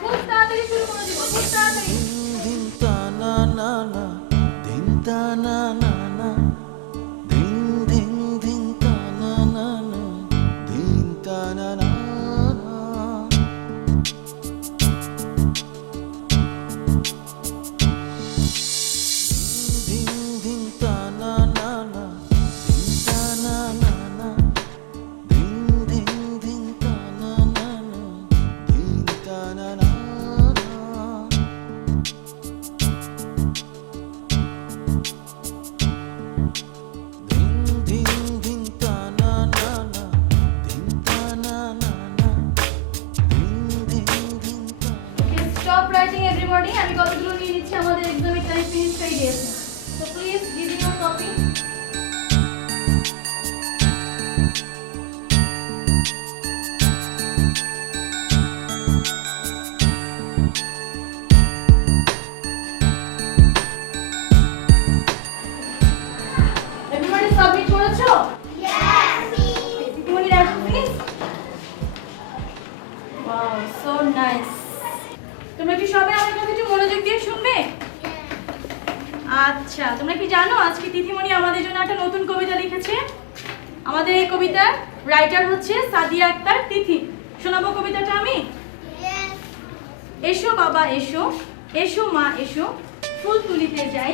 খুব তাড়াতাড়ি শুরু করে দিব, খুব তাড়াতাড়ি। দিন তা না না না, দিন তা না না না, দিন দিন দিন তা না না না, দিন তা না না না। দিন দিন তা না না না, দিন তা না না না, দিন দিন দিন তা না না না, দিন তা না না না। দিন দিন দিন তা না না না, দিন তা না না না, দিন দিন দিন তা না। ওকে, স্টপ রাইটিং এভরিবডি। আমি কতগুলো নিয়ে নিচ্ছি, আমাদের এক্সামের টাইম ফিনিশ হয়ে গিয়েছে। So please give me your copy. Everybody submit করেছো? দিদিমণি রাখো প্লিজ। Wow, so nice. তোমরা কি সবাই আমার কথা একটু মনোযোগ দিয়ে শুনবে? আচ্ছা, তোমরা কি জানো আজকে তিথিমণি আমাদের জন্য একটা নতুন কবিতা লিখেছে? আমাদের এই কবিতার রাইটার হচ্ছে সাদিয়া আক্তার তিথি। শোনাবো কবিতাটা আমি? এসো বাবা এসো, এসো মা এসো, ফুল তুলিতে যাই,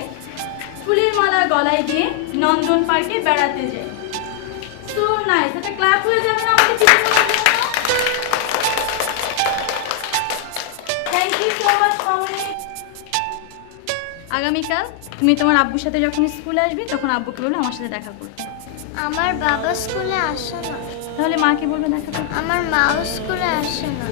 ফুলের মালা গলায় দিয়ে নন্দন পার্কে বেড়াতে যাই। সো নাইস, একটা ক্লাপ হয়ে যাবে না আমাদের তিথিমণির জন্য? থ্যাংক ইউ সো মাচ মামনি। আগামীকাল তুমি তোমার আব্বুর সাথে যখন স্কুলে আসবে তখন আব্বুকে বলবে আমার সাথে দেখা করবে। আমার বাবা স্কুলে আসে না, তাহলে মাকে বলবে দেখা করবে। আমার মাও স্কুলে আসে না।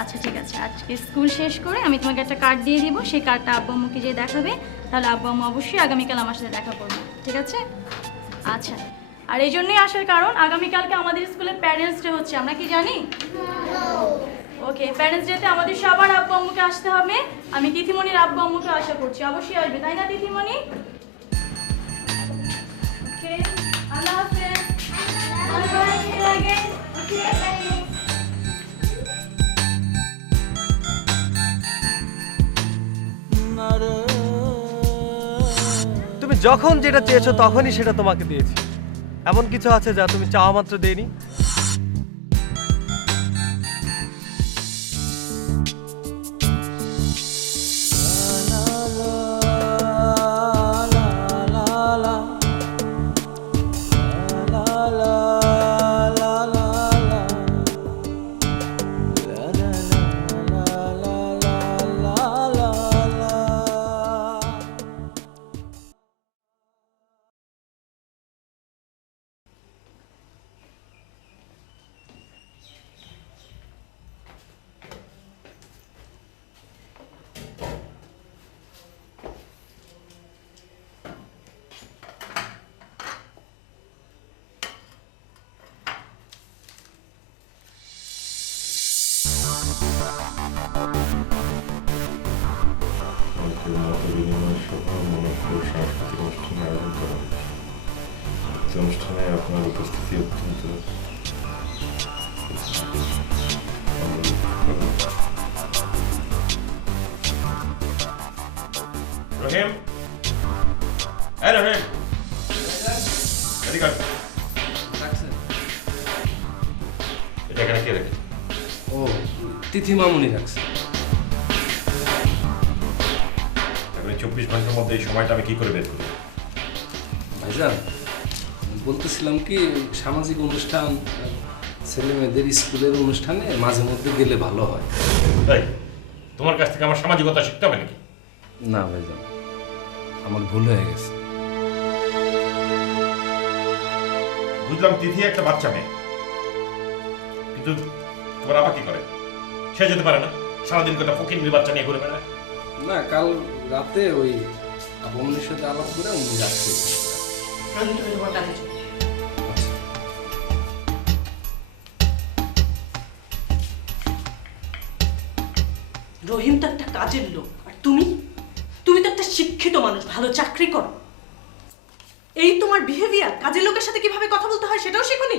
আচ্ছা ঠিক আছে, আজকে স্কুল শেষ করে আমি তোমাকে একটা কার্ড দিয়ে দিব, সেই কার্ডটা আব্বু আম্মুকে যেয়ে দেখাবে, তাহলে আব্বু আম্মু অবশ্যই আগামীকাল আমার সাথে দেখা করবে, ঠিক আছে? আচ্ছা, আর এই জন্যই আসার কারণ আগামীকালকে আমাদের স্কুলে প্যারেন্টস ডে হচ্ছে, আমরা কি জানি? ওকে, প্যারেন্টস ডেতে আমাদের সবার আব্বু আম্মুকে আসতে হবে। আমি তিথিমণির আব্বু আম্মুকে আশা করছি অবশ্যই আসবে, তাই না তিথিমণি? ওকে, আল্লাহ হাফেজ। Bye bye again. তুমি যখন যেটা চেয়েছো তখনই সেটা তোমাকে দিয়েছি। এমন কিছু আছে যা তুমি চাওয়া মাত্র দেইনি? সাংস্কৃতিক অনুষ্ঠানের আয়োজন করা হয়েছে। অনুষ্ঠানে আপনার উপস্থিতি অত্যন্ত রহিম, এই রহিম, এদিকে আয়। এটা এখানে কে রেখে? ও, তিথি মামুনি রাখছে। এখন 24 ঘন্টার মধ্যে এই সময়টা আমি কি করে বের করি? ভাইজান, বলতেছিলাম কি, সামাজিক অনুষ্ঠান, ছেলে মেয়েদের স্কুলের অনুষ্ঠানে মাঝে মধ্যে গেলে ভালো হয়। তাই তোমার কাছ থেকে আমার সামাজিকতা শিখতে হবে নাকি? না ভাইজান, আমার ভুল হয়ে গেছে। বুঝলাম তিথি একটা বাচ্চা মেয়ে, কিন্তু তোমার আবার কি করে? সে যেতে পারে না, সারাদিন কটা ফকিন্নির বাচ্চা নিয়ে ঘুরে বেড়ায়। না, কাল রাতে ওই আপমনির সাথে আলাপ করে উনি যাচ্ছে। রহিম তো একটা কাজের লোক, আর তুমি তুমি তো একটা শিক্ষিত মানুষ, ভালো চাকরি করো। এই তোমার বিহেভিয়ার, কাজের লোকের সাথে কিভাবে কথা বলতে হয় সেটাও শেখোনি?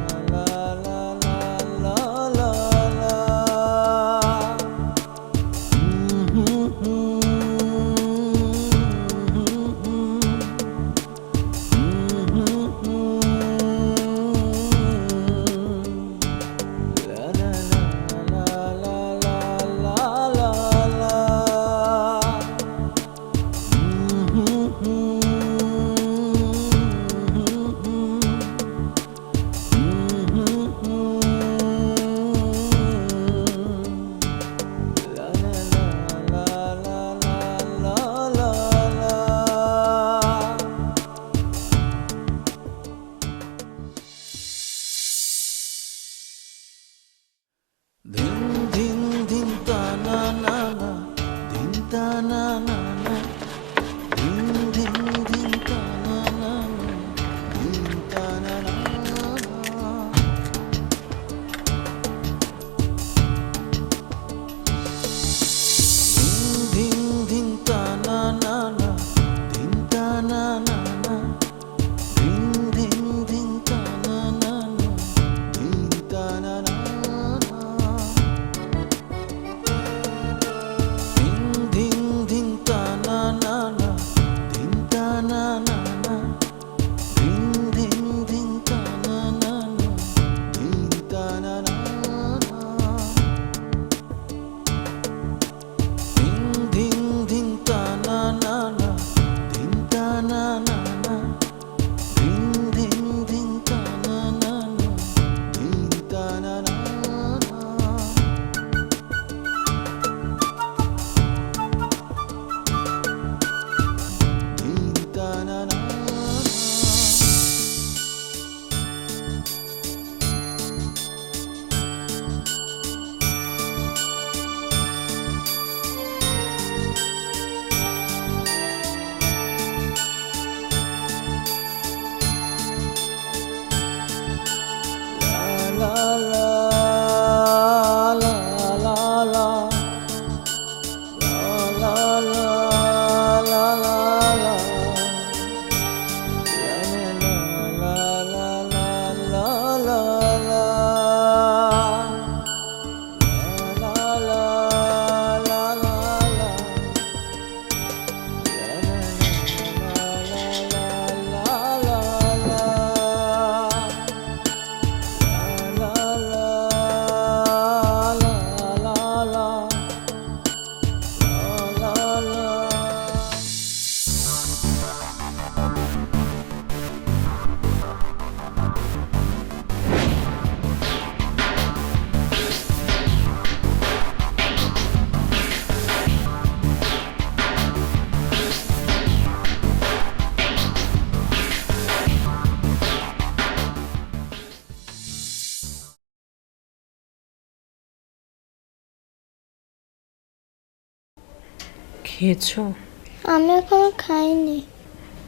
খেয়েছো? আমি এখনো খাইনি।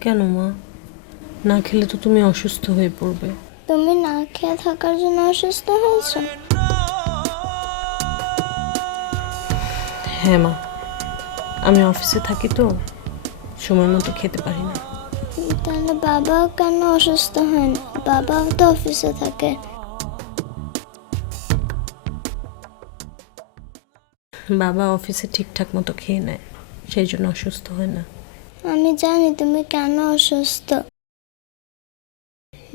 কেন মা? না খেলে তো তুমি অসুস্থ হয়ে পড়বে। তুমি না খেয়ে থাকার জন্য অসুস্থ হয়েছো? হ্যাঁ মা, আমি অফিসে থাকি তো সময় মতো খেতে পারি না। তাহলে বাবাও কেন অসুস্থ হয় না? বাবাও তো অফিসে থাকে। বাবা অফিসে ঠিকঠাক মতো খেয়ে নেয়, সেই জন্য অসুস্থ হয় না। আমি জানি তুমি কেন অসুস্থ।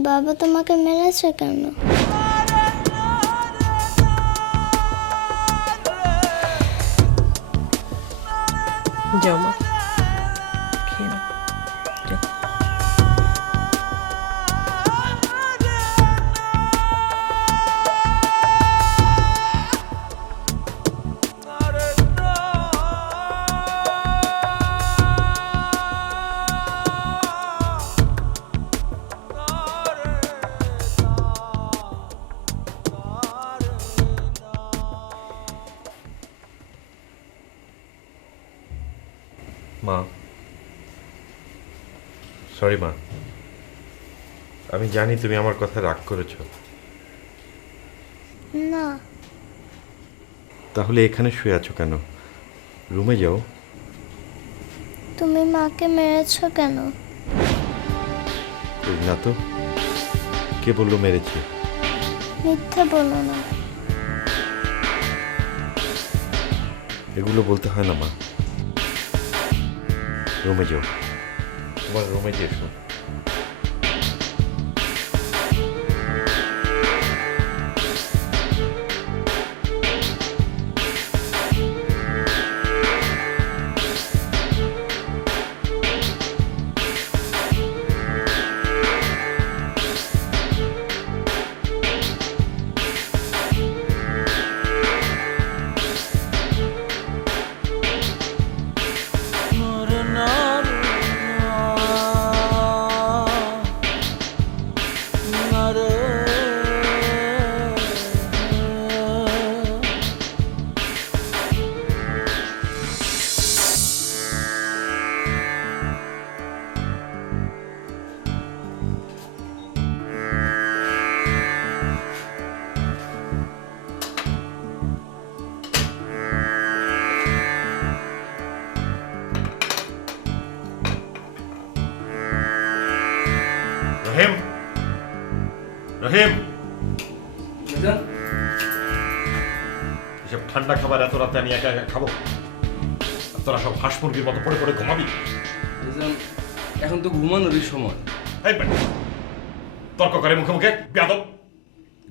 বাবা তোমাকে মেরেছে কেন? যাও মা, খেয়ে নাও, যাও। মা, সরি মা, আমি জানি তুমি আমার কথা রাগ করেছো। না, তাহলে এখানে শুয়ে আছো কেন? রুমে যাও। তুমি মাকে মেরেছো কেন? কই না তো, কে বললো মেরেছি? মিথ্যা বলো না। এগুলো বলতে হয় না মা। রুমে যাও, তোমার রুমে গিয়ে এসো। রহিম, রহিম, ভাইজান, এসব ঠান্ডা খাবার এত রাতে আমি একা একা খাবো? আর তোরা সব হাঁস মুরগির মতো পড়ে পড়ে ঘুমাবি? ভাইজান, এখন তো ঘুমানোরই সময়। এই বেটা, তর্ক করে মুখে মুখে বেয়াদব।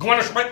ঘুমানোর সময়